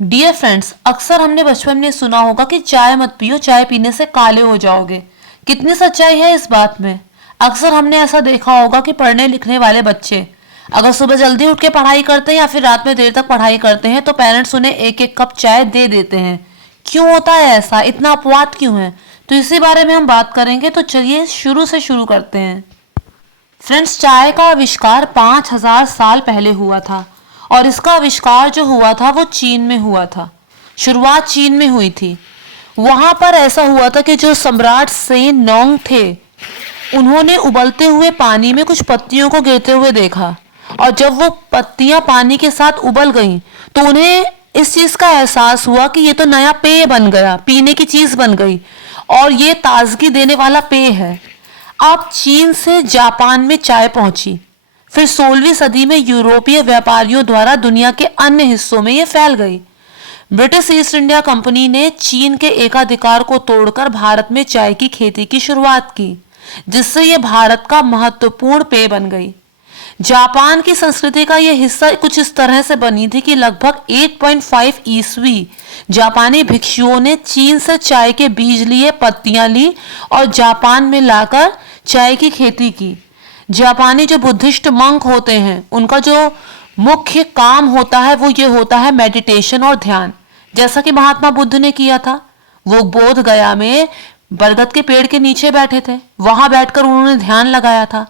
Dear friends, अक्सर हमने बचपन में सुना होगा कि चाय मत पियो, चाय पीने से काले हो जाओगे। कितनी सच्चाई है इस बात में। अक्सर हमने ऐसा देखा होगा कि पढ़ने लिखने वाले बच्चे अगर सुबह जल्दी उठ के पढ़ाई करते हैं या फिर रात में देर तक पढ़ाई करते हैं तो पेरेंट्स उन्हें एक एक कप चाय दे देते हैं। क्यों होता है ऐसा? इतना अपवाद क्यों है? तो इसी बारे में हम बात करेंगे। तो चलिए शुरू से शुरू करते हैं। फ्रेंड्स, चाय का आविष्कार 5000 साल पहले हुआ था और इसका आविष्कार जो हुआ था वो चीन में हुआ था। शुरुआत चीन में हुई थी। वहां पर ऐसा हुआ था कि जो सम्राट सेन नोंग थे, उन्होंने उबलते हुए पानी में कुछ पत्तियों को गिरते हुए देखा और जब वो पत्तियां पानी के साथ उबल गईं तो उन्हें इस चीज का एहसास हुआ कि ये तो नया पेय बन गया, पीने की चीज बन गई और ये ताजगी देने वाला पेय है। अब चीन से जापान में चाय पहुंची। फिर 16वीं सदी में यूरोपीय व्यापारियों द्वारा दुनिया के अन्य हिस्सों में ये फैल गई। ब्रिटिश ईस्ट इंडिया कंपनी ने चीन के एकाधिकार को तोड़कर भारत में चाय की खेती की शुरुआत की, जिससे ये भारत का महत्वपूर्ण पेय बन गई। जापान की संस्कृति का यह हिस्सा कुछ इस तरह से बनी थी कि लगभग 8.5 ईस्वी जापानी भिक्षुओं ने चीन से चाय के बीज लिए, पत्तियां ली और जापान में लाकर चाय की खेती की। जापानी जो बुद्धिस्ट मंक होते हैं, उनका जो मुख्य काम होता है वो ये होता है मेडिटेशन और ध्यान, जैसा कि महात्मा बुद्ध ने किया था। वो बोध गया में बरगद के पेड़ के नीचे बैठे थे, वहां बैठकर उन्होंने ध्यान लगाया था।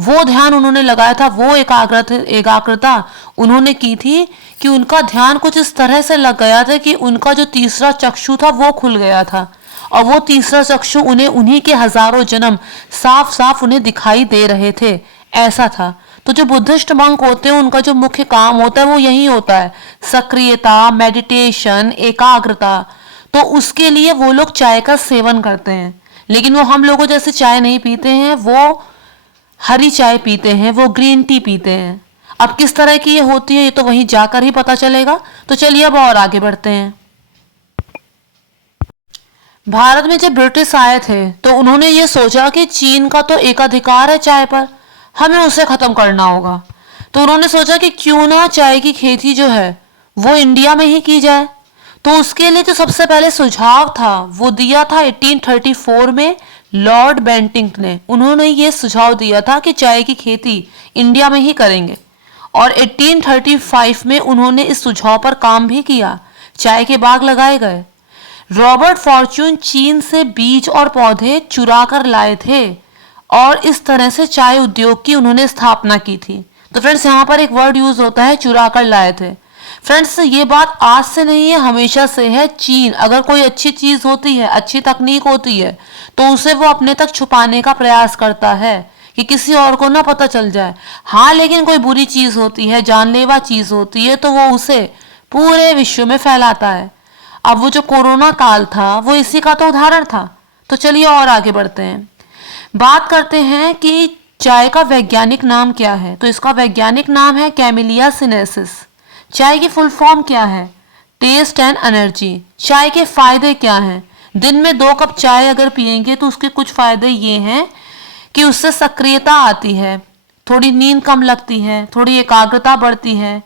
वो ध्यान उन्होंने लगाया था, वो एकाग्रता उन्होंने की थी कि उनका ध्यान कुछ इस तरह से लग गया था कि उनका जो तीसरा चक्षु था वो खुल गया था और वो तीसरा चक्षु उन्हें उन्हीं के हजारों जन्म साफ साफ उन्हें दिखाई दे रहे थे। ऐसा था। तो जो बुद्धिस्ट मंक होते हैं उनका जो मुख्य काम होता है वो यही होता है, सक्रियता, मेडिटेशन, एकाग्रता। तो उसके लिए वो लोग चाय का सेवन करते हैं, लेकिन वो हम लोगों जैसे चाय नहीं पीते हैं, वो हरी चाय पीते हैं, वो ग्रीन टी पीते हैं। अब किस तरह की ये होती है ये तो वहीं जाकर ही पता चलेगा। तो चलिए अब और आगे बढ़ते हैं। भारत में जब ब्रिटिश आए थे तो उन्होंने ये सोचा कि चीन का तो एकाधिकार है चाय पर, हमें उसे खत्म करना होगा। तो उन्होंने सोचा कि क्यों ना चाय की खेती जो है वो इंडिया में ही की जाए। तो उसके लिए जो सबसे पहले सुझाव था वो दिया था 1834 में लॉर्ड बेंटिंक ने। उन्होंने ये सुझाव दिया था कि चाय की खेती इंडिया में ही करेंगे और 1835 में उन्होंने इस सुझाव पर काम भी किया। चाय के बाग लगाए गए। रॉबर्ट फॉर्च्यून चीन से बीज और पौधे चुरा कर लाए थे और इस तरह से चाय उद्योग की उन्होंने स्थापना की थी। तो फ्रेंड्स, यहाँ पर एक वर्ड यूज होता है, चुरा कर लाए थे। फ्रेंड्स, ये बात आज से नहीं है, हमेशा से है। चीन अगर कोई अच्छी चीज होती है, अच्छी तकनीक होती है, तो उसे वो अपने तक छुपाने का प्रयास करता है कि किसी और को ना पता चल जाए। हाँ, लेकिन कोई बुरी चीज होती है, जानलेवा चीज होती है, तो वो उसे पूरे विश्व में फैलाता है। अब वो जो कोरोना काल था वो इसी का तो उदाहरण था। तो चलिए और आगे बढ़ते हैं। बात करते हैं कि चाय का वैज्ञानिक नाम क्या है। तो इसका वैज्ञानिक नाम है कैमिलिया सिनेसिस। चाय की फुल फॉर्म क्या है? Taste and energy. चाय के फायदे क्या हैं? दिन में 2 कप चाय अगर पिएंगे तो उसके कुछ फायदे ये हैं कि उससे सक्रियता आती है, थोड़ी नींद कम लगती है, थोड़ी एकाग्रता बढ़ती है,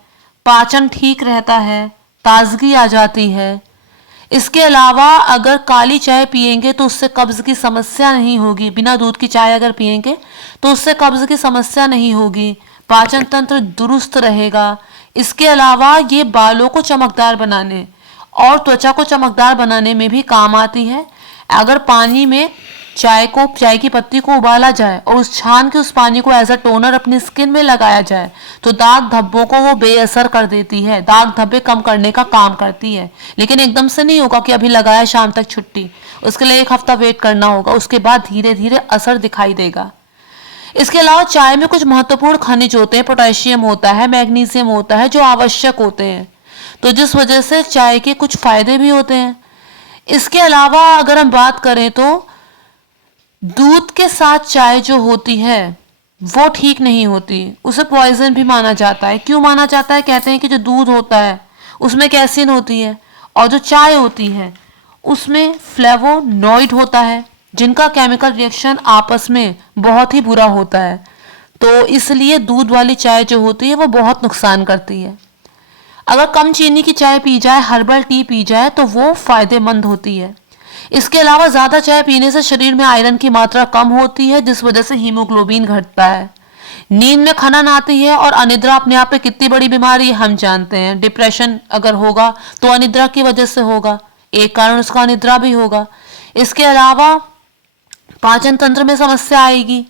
पाचन ठीक रहता है, ताजगी आ जाती है। इसके अलावा अगर काली चाय पिएंगे तो उससे कब्ज की समस्या नहीं होगी। बिना दूध की चाय अगर पिएंगे तो उससे कब्ज की समस्या नहीं होगी, पाचन तंत्र दुरुस्त रहेगा। इसके अलावा ये बालों को चमकदार बनाने और त्वचा को चमकदार बनाने में भी काम आती है। अगर पानी में चाय की पत्ती को उबाला जाए और उस छान के उस पानी को एज अ टोनर अपनी स्किन में लगाया जाए तो दाग धब्बों को वो बेअसर कर देती है, दाग धब्बे कम करने का काम करती है। लेकिन एकदम से नहीं होगा कि अभी लगाया शाम तक छुट्टी, उसके लिए 1 हफ्ता वेट करना होगा, उसके बाद धीरे धीरे असर दिखाई देगा। इसके अलावा चाय में कुछ महत्वपूर्ण खनिज होते हैं, पोटेशियम होता है, मैग्नीशियम होता है, जो आवश्यक होते हैं। तो जिस वजह से चाय के कुछ फायदे भी होते हैं। इसके अलावा अगर हम बात करें तो दूध के साथ चाय जो होती है वो ठीक नहीं होती, उसे पॉइजन भी माना जाता है। क्यों माना जाता है? कहते हैं कि जो दूध होता है उसमें कैसीन होती है और जो चाय होती है उसमें फ्लेवोनॉइड होता है, जिनका केमिकल रिएक्शन आपस में बहुत ही बुरा होता है। तो इसलिए दूध वाली चाय जो होती है वो बहुत नुकसान करती है। अगर कम चीनी की चाय पी जाए, हर्बल टी पी जाए तो वो फायदेमंद होती है। इसके अलावा ज़्यादा चाय पीने से शरीर में आयरन की मात्रा कम होती है, जिस वजह से हीमोग्लोबिन घटता है। नींद में खनन आती है, और अनिद्रा अपने आप में कितनी बड़ी बीमारी है हम जानते हैं। डिप्रेशन अगर होगा तो अनिद्रा की वजह से होगा, एक कारण उसका अनिद्रा भी होगा। इसके अलावा पाचन तंत्र में समस्या आएगी।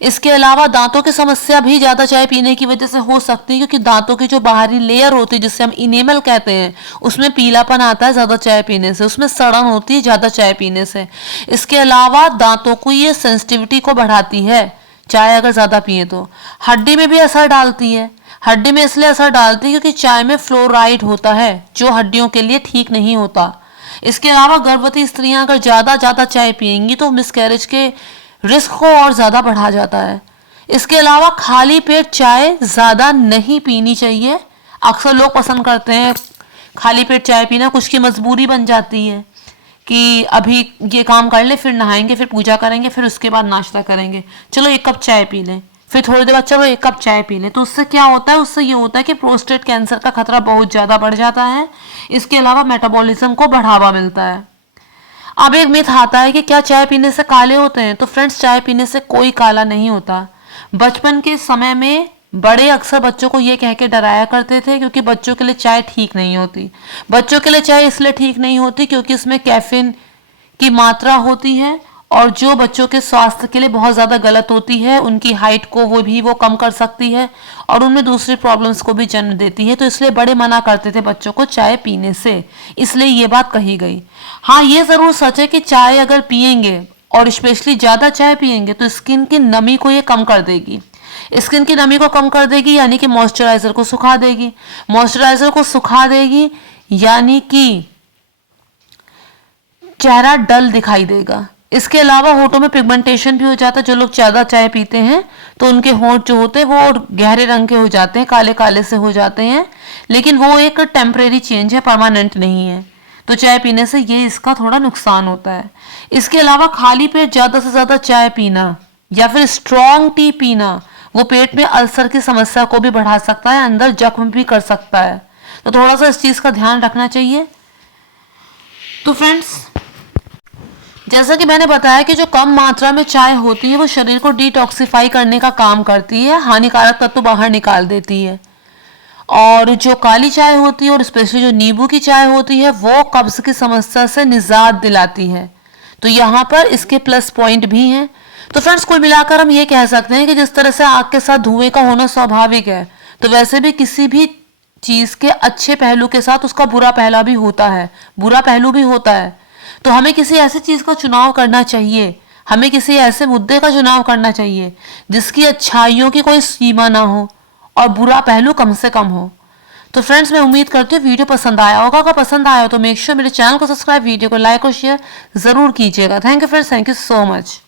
इसके अलावा दांतों की समस्या भी ज़्यादा चाय पीने की वजह से हो सकती है, क्योंकि दांतों की जो बाहरी लेयर होती है जिससे हम इनेमल कहते हैं, उसमें पीलापन आता है ज़्यादा चाय पीने से, उसमें सड़न होती है ज़्यादा चाय पीने से। इसके अलावा दांतों को ये सेंसिटिविटी को बढ़ाती है चाय अगर ज़्यादा पिए तो। हड्डी में भी असर डालती है। हड्डी में इसलिए असर डालती है क्योंकि चाय में फ्लोराइड होता है जो हड्डियों के लिए ठीक नहीं होता। इसके अलावा गर्भवती स्त्रियां अगर ज़्यादा चाय पिएंगी तो मिसकैरेज के रिस्क को और ज़्यादा बढ़ा जाता है। इसके अलावा खाली पेट चाय ज़्यादा नहीं पीनी चाहिए। अक्सर लोग पसंद करते हैं खाली पेट चाय पीना, कुछ की मजबूरी बन जाती है कि अभी ये काम कर ले, फिर नहाएंगे, फिर पूजा करेंगे, फिर उसके बाद नाश्ता करेंगे, चलो एक कप चाय पी लें, फिर थोड़ी देर बाद चलो एक कप चाय पी लें। तो उससे क्या होता है, उससे ये होता है कि प्रोस्टेट कैंसर का खतरा बहुत ज़्यादा बढ़ जाता है। इसके अलावा मेटाबॉलिज्म को बढ़ावा मिलता है। अब एक मिथ आता है कि क्या चाय पीने से काले होते हैं? तो फ्रेंड्स, चाय पीने से कोई काला नहीं होता। बचपन के समय में बड़े अक्सर बच्चों को ये कह के डराया करते थे क्योंकि बच्चों के लिए चाय ठीक नहीं होती। बच्चों के लिए चाय इसलिए ठीक नहीं होती क्योंकि इसमें कैफीन की मात्रा होती है, और जो बच्चों के स्वास्थ्य के लिए बहुत ज़्यादा गलत होती है। उनकी हाइट को वो कम कर सकती है, और उनमें दूसरी प्रॉब्लम्स को भी जन्म देती है। तो इसलिए बड़े मना करते थे बच्चों को चाय पीने से, इसलिए ये बात कही गई। हाँ, ये ज़रूर सच है कि चाय अगर पियेंगे और स्पेशली ज़्यादा चाय पियेंगे तो स्किन की नमी को ये कम कर देगी। स्किन की नमी को कम कर देगी यानी कि मॉइस्चराइजर को सुखा देगी। मॉइस्चराइजर को सुखा देगी यानी कि चेहरा डल दिखाई देगा। इसके अलावा होठों में पिगमेंटेशन भी हो जाता है। जो लोग ज़्यादा चाय पीते हैं तो उनके होंठ जो होते हैं वो गहरे रंग के हो जाते हैं, काले काले से हो जाते हैं, लेकिन वो एक टेम्परेरी चेंज है, परमानेंट नहीं है। तो चाय पीने से ये इसका थोड़ा नुकसान होता है। इसके अलावा खाली पेट ज़्यादा से ज़्यादा चाय पीना या फिर स्ट्रॉन्ग टी पीना वो पेट में अल्सर की समस्या को भी बढ़ा सकता है, अंदर जख्म भी कर सकता है। तो थोड़ा सा इस चीज़ का ध्यान रखना चाहिए। तो फ्रेंड्स, जैसा कि मैंने बताया कि जो कम मात्रा में चाय होती है वो शरीर को डिटॉक्सिफाई करने का काम करती है, हानिकारक तत्व बाहर निकाल देती है। और जो काली चाय होती है और स्पेशली जो नींबू की चाय होती है वो कब्ज की समस्या से निजात दिलाती है। तो यहाँ पर इसके प्लस पॉइंट भी हैं। तो फ्रेंड्स, कुल मिलाकर हम ये कह सकते हैं कि जिस तरह से आग के साथ धुएं का होना स्वाभाविक है, तो वैसे भी किसी भी चीज़ के अच्छे पहलू के साथ उसका बुरा पहलू भी होता है। तो हमें किसी ऐसी चीज़ का चुनाव करना चाहिए, हमें किसी ऐसे मुद्दे का चुनाव करना चाहिए जिसकी अच्छाइयों की कोई सीमा ना हो और बुरा पहलू कम से कम हो। तो फ्रेंड्स, मैं उम्मीद करती हूँ वीडियो पसंद आया होगा। अगर पसंद आया हो तो मेक श्योर मेरे चैनल को सब्सक्राइब, वीडियो को लाइक और शेयर ज़रूर कीजिएगा। Thank you friends, thank you so much.